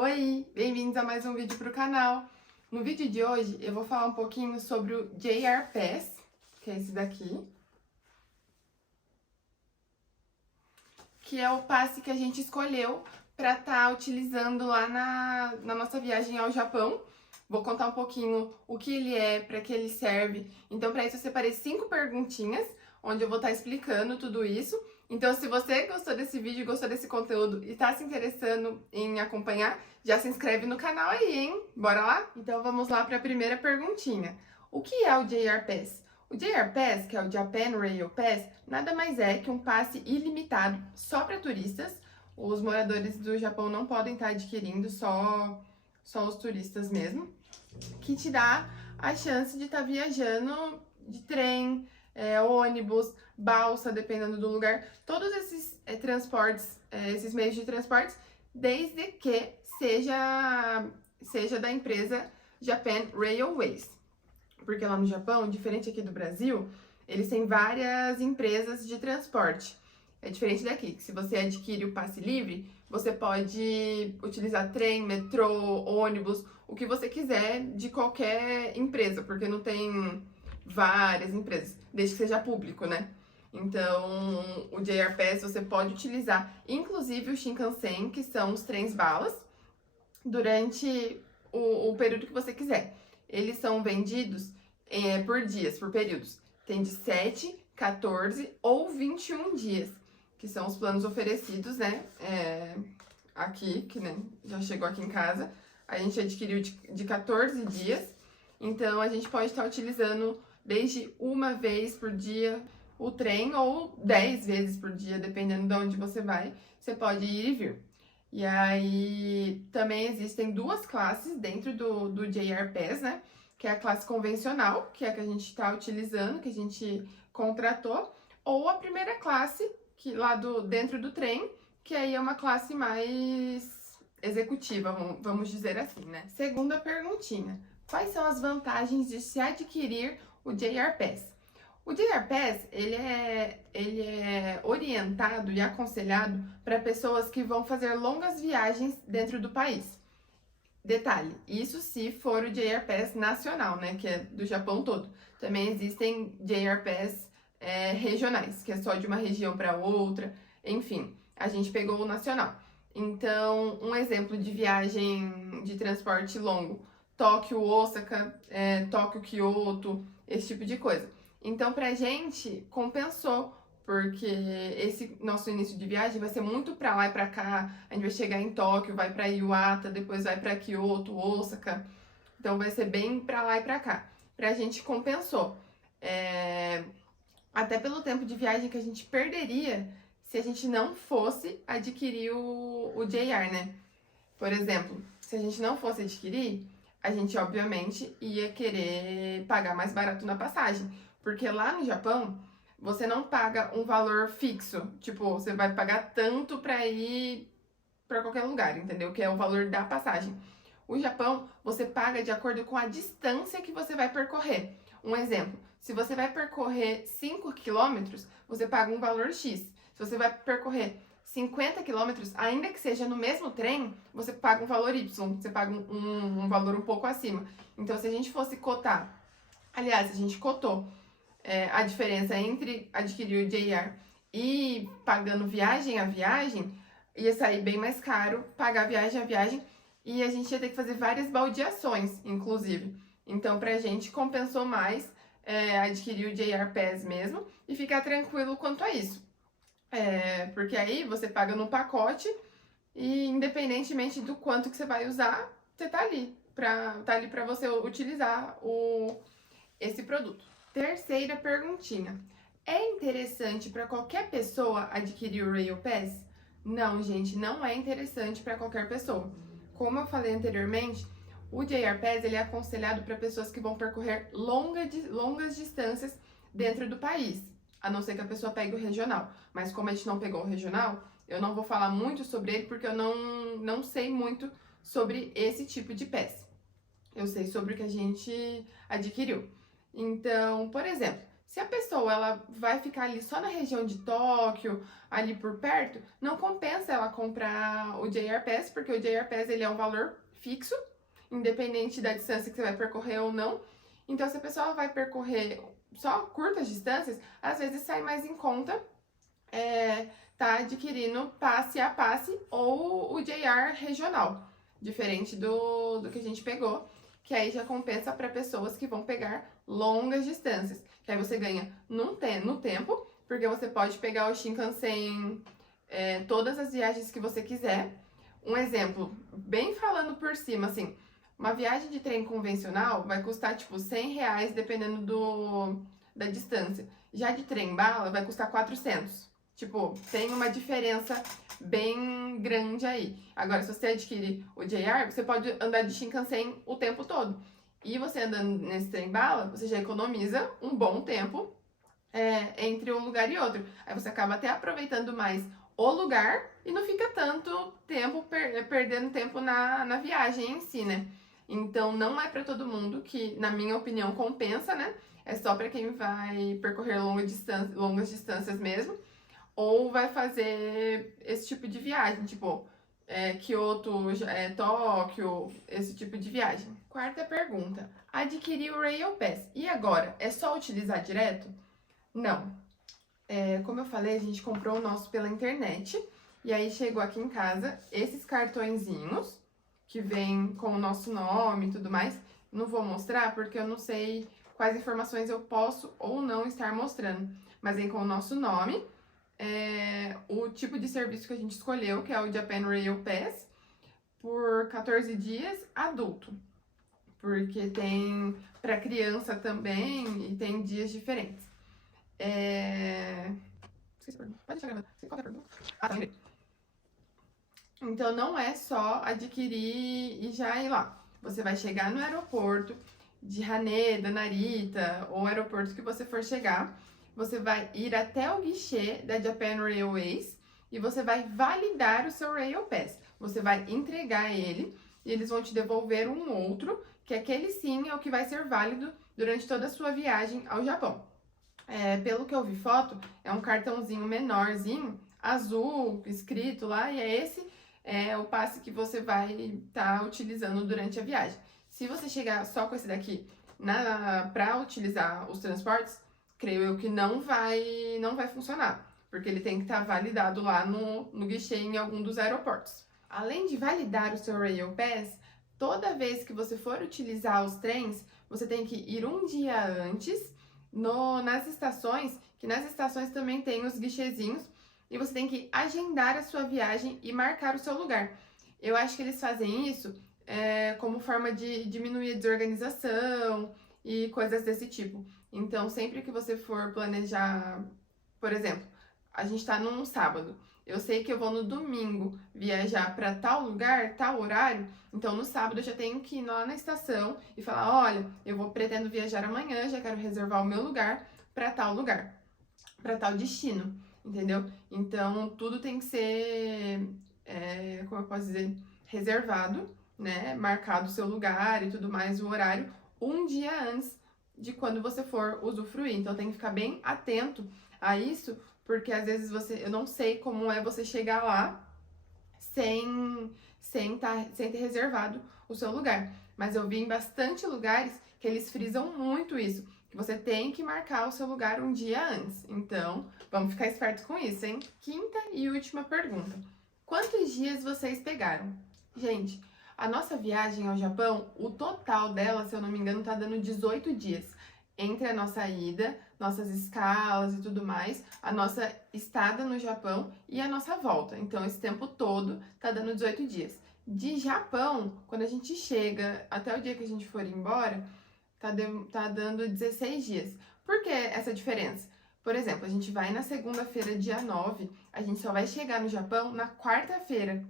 Oi, bem-vindos a mais um vídeo para o canal. No vídeo de hoje eu vou falar um pouquinho sobre o JR Pass, que é esse daqui, que é o passe que a gente escolheu para estar utilizando lá na nossa viagem ao Japão. Vou contar um pouquinho o que ele é, para que ele serve. Então, para isso eu separei 5 perguntinhas, onde eu vou estar explicando tudo isso. Então, se você gostou desse vídeo, gostou desse conteúdo e está se interessando em acompanhar, já se inscreve no canal aí, hein? Bora lá? Então, vamos lá para a primeira perguntinha. O que é o JR Pass? O JR Pass, que é o Japan Rail Pass, nada mais é que um passe ilimitado só para turistas. Os moradores do Japão não podem estar adquirindo, só os turistas mesmo, que te dá a chance de estar viajando de trem, ônibus, balsa, dependendo do lugar, todos esses transportes, esses meios de transportes, desde que seja da empresa Japan Railways. Porque lá no Japão, diferente aqui do Brasil, eles têm várias empresas de transporte. É diferente daqui, que se você adquire o passe livre, você pode utilizar trem, metrô, ônibus, o que você quiser de qualquer empresa, porque não tem várias empresas, desde que seja público, né? Então, o JR Pass você pode utilizar, inclusive o Shinkansen, que são os trens balas, durante o período que você quiser. Eles são vendidos por dias, por períodos. Tem de 7, 14 ou 21 dias, que são os planos oferecidos, né? Aqui, que né, já chegou aqui em casa. A gente adquiriu de 14 dias, então a gente pode estar utilizando desde uma vez por dia o trem ou 10 vezes por dia, dependendo de onde você vai, você pode ir e vir. E aí também existem duas classes dentro do JR Pass, né? Que é a classe convencional, que é a que a gente está utilizando, que a gente contratou, ou a primeira classe, que lá dentro do trem, que aí é uma classe mais executiva, vamos dizer assim, né? Segunda perguntinha. Quais são as vantagens de se adquirir o JR Pass? O JR Pass, ele é orientado e aconselhado para pessoas que vão fazer longas viagens dentro do país. Detalhe, isso se for o JR Pass nacional, né, que é do Japão todo. Também existem JR Pass regionais, que é só de uma região para outra, enfim, a gente pegou o nacional. Então, um exemplo de viagem de transporte longo, Tóquio, Osaka, Tóquio, Kyoto, esse tipo de coisa. Então, pra gente, compensou, porque esse nosso início de viagem vai ser muito pra lá e pra cá. A gente vai chegar em Tóquio, vai pra Iwata, depois vai pra Kyoto, Osaka. Então, vai ser bem pra lá e pra cá. Pra gente, compensou. Até pelo tempo de viagem que a gente perderia se a gente não fosse adquirir o JR, né? Por exemplo, se a gente não fosse adquirir, a gente obviamente ia querer pagar mais barato na passagem. Porque lá no Japão, você não paga um valor fixo. Tipo, você vai pagar tanto pra ir pra qualquer lugar, entendeu? Que é o valor da passagem. O Japão, você paga de acordo com a distância que você vai percorrer. Um exemplo, se você vai percorrer 5 quilômetros, você paga um valor X. Se você vai percorrer 50 quilômetros, ainda que seja no mesmo trem, você paga um valor Y, você paga um valor um pouco acima. Então, se a gente fosse cotar, aliás, a gente cotou a diferença entre adquirir o JR e pagando viagem a viagem, ia sair bem mais caro pagar viagem a viagem e a gente ia ter que fazer várias baldeações, inclusive. Então, pra gente, compensou mais adquirir o JR Pass mesmo e ficar tranquilo quanto a isso. Porque aí você paga no pacote e independentemente do quanto que você vai usar, você tá ali pra você utilizar esse produto. Terceira perguntinha. É interessante para qualquer pessoa adquirir o Rail Pass? Não, gente, não é interessante para qualquer pessoa. Como eu falei anteriormente, o JR Pass ele é aconselhado para pessoas que vão percorrer longas distâncias dentro do país, a não ser que a pessoa pegue o regional. Mas como a gente não pegou o regional, eu não vou falar muito sobre ele porque eu não sei muito sobre esse tipo de pass. Eu sei sobre o que a gente adquiriu. Então, por exemplo, Se a pessoa ela vai ficar ali só na região de Tóquio, ali por perto, não compensa ela comprar o JR Pass, porque o JR Pass ele é um valor fixo, independente da distância que você vai percorrer ou não. Então, se a pessoa vai percorrer só curtas distâncias, às vezes sai mais em conta tá adquirindo passe a passe ou o JR regional, diferente do que a gente pegou, que aí já compensa para pessoas que vão pegar longas distâncias, que aí você ganha no tempo, porque você pode pegar o Shinkansen todas as viagens que você quiser. Um exemplo, bem falando por cima, assim, uma viagem de trem convencional vai custar tipo R$ 100 dependendo da distância. Já de trem bala vai custar 400. Tipo, tem uma diferença bem grande aí. Agora, se você adquire o JR, você pode andar de Shinkansen o tempo todo. E você andando nesse trem bala, você já economiza um bom tempo entre um lugar e outro. Aí você acaba até aproveitando mais o lugar e não fica tanto tempo perdendo tempo na viagem em si, né? Então, não é para todo mundo que, na minha opinião, compensa, né? É só para quem vai percorrer longas distâncias mesmo, ou vai fazer esse tipo de viagem, tipo Kyoto, Tóquio, esse tipo de viagem. Quarta pergunta: adquirir o Rail Pass, e agora? É só utilizar direto? Não. Como eu falei, a gente comprou o nosso pela internet, e aí chegou aqui em casa esses cartõezinhos, que vem com o nosso nome e tudo mais. Não vou mostrar porque eu não sei quais informações eu posso ou não estar mostrando, mas vem com o nosso nome, o tipo de serviço que a gente escolheu, que é o Japan Rail Pass, por 14 dias adulto, porque tem para criança também e tem dias diferentes. Pode deixar gravando. Qual é a pergunta? Ah, tá, lembrei. Então não é só adquirir e já ir lá. Você vai chegar no aeroporto de Haneda, Narita, ou aeroporto que você for chegar. Você vai ir até o guichê da Japan Railways e você vai validar o seu Rail Pass. Você vai entregar ele e eles vão te devolver um outro, que aquele sim é o que vai ser válido durante toda a sua viagem ao Japão. Pelo que eu vi foto, é um cartãozinho menorzinho, azul, escrito lá, e esse é o passe que você vai estar utilizando durante a viagem. Se você chegar só com esse daqui para utilizar os transportes, creio eu que não vai funcionar, porque ele tem que estar validado lá no guichê em algum dos aeroportos. Além de validar o seu Rail Pass, toda vez que você for utilizar os trens, você tem que ir um dia antes nas estações, que nas estações também tem os guichezinhos, e você tem que agendar a sua viagem e marcar o seu lugar. Eu acho que eles fazem isso como forma de diminuir a desorganização e coisas desse tipo. Então, sempre que você for planejar, por exemplo, a gente tá num sábado, eu sei que eu vou no domingo viajar para tal lugar, tal horário, então no sábado eu já tenho que ir lá na estação e falar, olha, pretendo viajar amanhã, já quero reservar o meu lugar, para tal destino, entendeu? Então tudo tem que ser, como eu posso dizer, reservado, né? Marcado o seu lugar e tudo mais, o horário, um dia antes de quando você for usufruir. Então tem que ficar bem atento a isso, porque às vezes eu não sei como é você chegar lá sem ter reservado o seu lugar. Mas eu vi em bastante lugares que eles frisam muito isso, que você tem que marcar o seu lugar um dia antes. Então, vamos ficar espertos com isso, hein? Quinta e última pergunta: quantos dias vocês pegaram? Gente, a nossa viagem ao Japão, o total dela, se eu não me engano, tá dando 18 dias. Entre a nossa ida, nossas escalas e tudo mais, a nossa estada no Japão e a nossa volta. Então, esse tempo todo tá dando 18 dias. De Japão, quando a gente chega até o dia que a gente for embora, tá dando 16 dias. Por que essa diferença? Por exemplo, a gente vai na segunda-feira, dia 9, a gente só vai chegar no Japão na quarta-feira.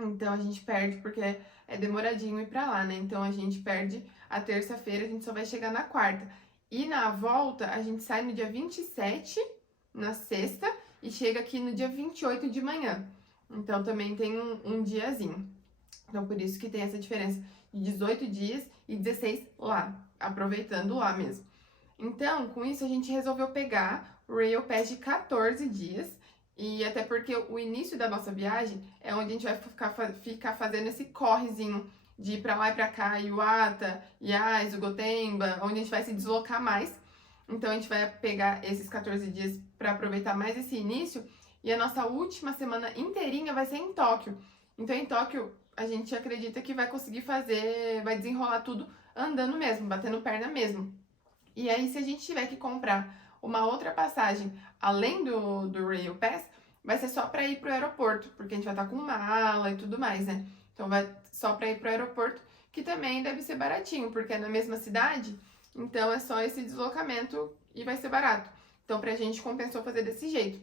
Então, a gente perde, porque é demoradinho ir pra lá, né? Então, a gente perde a terça-feira, a gente só vai chegar na quarta. E na volta, a gente sai no dia 27, na sexta, e chega aqui no dia 28 de manhã. Então, também tem um diazinho. Então, por isso que tem essa diferença de 18 dias e 16 lá, aproveitando lá mesmo. Então, com isso, a gente resolveu pegar o Rail Pass de 14 dias. E até porque o início da nossa viagem é onde a gente vai ficar fazendo esse correzinho de ir pra lá e pra cá, Iwata, Yas, Gotemba, onde a gente vai se deslocar mais. Então, a gente vai pegar esses 14 dias para aproveitar mais esse início. E a nossa última semana inteirinha vai ser em Tóquio. Então, em Tóquio, a gente acredita que vai conseguir fazer, vai desenrolar tudo andando mesmo, batendo perna mesmo. E aí, se a gente tiver que comprar uma outra passagem além do Rail Pass, vai ser só para ir pro aeroporto, porque a gente vai estar com mala e tudo mais, né? Então, vai só para ir pro aeroporto, que também deve ser baratinho, porque é na mesma cidade, então é só esse deslocamento e vai ser barato. Então, pra gente compensou fazer desse jeito.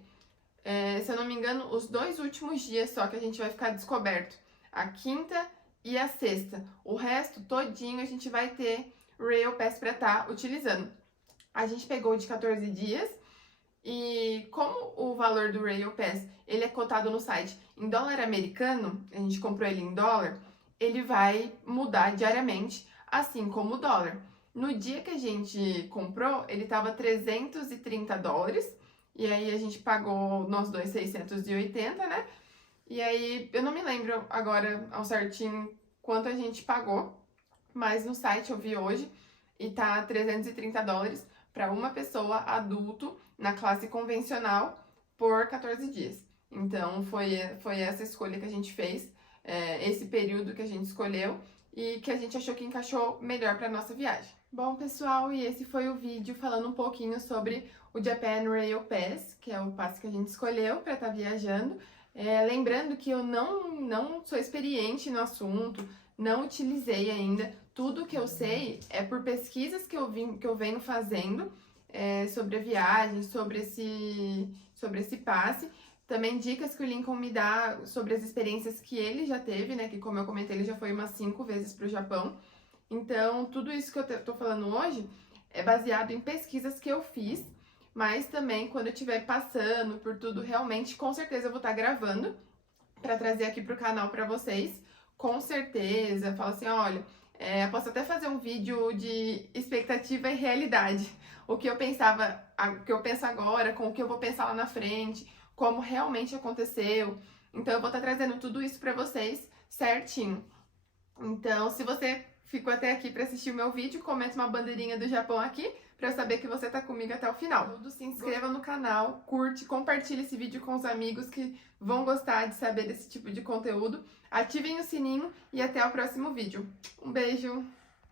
Se eu não me engano, os 2 últimos dias só que a gente vai ficar descoberto, a quinta e a sexta. O resto todinho a gente vai ter Rail Pass para estar utilizando. A gente pegou de 14 dias e como o valor do Rail Pass ele é cotado no site em dólar americano, a gente comprou ele em dólar, ele vai mudar diariamente, assim como o dólar. No dia que a gente comprou, ele estava $330, e aí a gente pagou nós dois 680, né? E aí eu não me lembro agora ao certinho quanto a gente pagou, mas no site eu vi hoje e tá $330 para uma pessoa adulto na classe convencional por 14 dias. Então foi essa escolha que a gente fez, esse período que a gente escolheu e que a gente achou que encaixou melhor para nossa viagem. Bom, pessoal, e esse foi o vídeo falando um pouquinho sobre o Japan Rail Pass, que é o passe que a gente escolheu para estar viajando. Lembrando que eu não sou experiente no assunto, não utilizei ainda. Tudo que eu sei é por pesquisas que eu venho fazendo sobre a viagem, sobre esse passe. Também dicas que o Lincoln me dá sobre as experiências que ele já teve, né? Que como eu comentei, ele já foi umas 5 vezes para o Japão. Então, tudo isso que eu tô falando hoje é baseado em pesquisas que eu fiz, mas também quando eu estiver passando por tudo, realmente, com certeza eu vou estar gravando para trazer aqui pro canal para vocês. Com certeza, fala assim, olha, eu posso até fazer um vídeo de expectativa e realidade. O que eu pensava, o que eu penso agora, com o que eu vou pensar lá na frente, como realmente aconteceu. Então, eu vou estar trazendo tudo isso para vocês certinho. Então, se você ficou até aqui para assistir o meu vídeo, comenta uma bandeirinha do Japão aqui para eu saber que você tá comigo até o final. Se inscreva no canal, curte, compartilhe esse vídeo com os amigos que vão gostar de saber desse tipo de conteúdo. Ativem o sininho e até o próximo vídeo. Um beijo!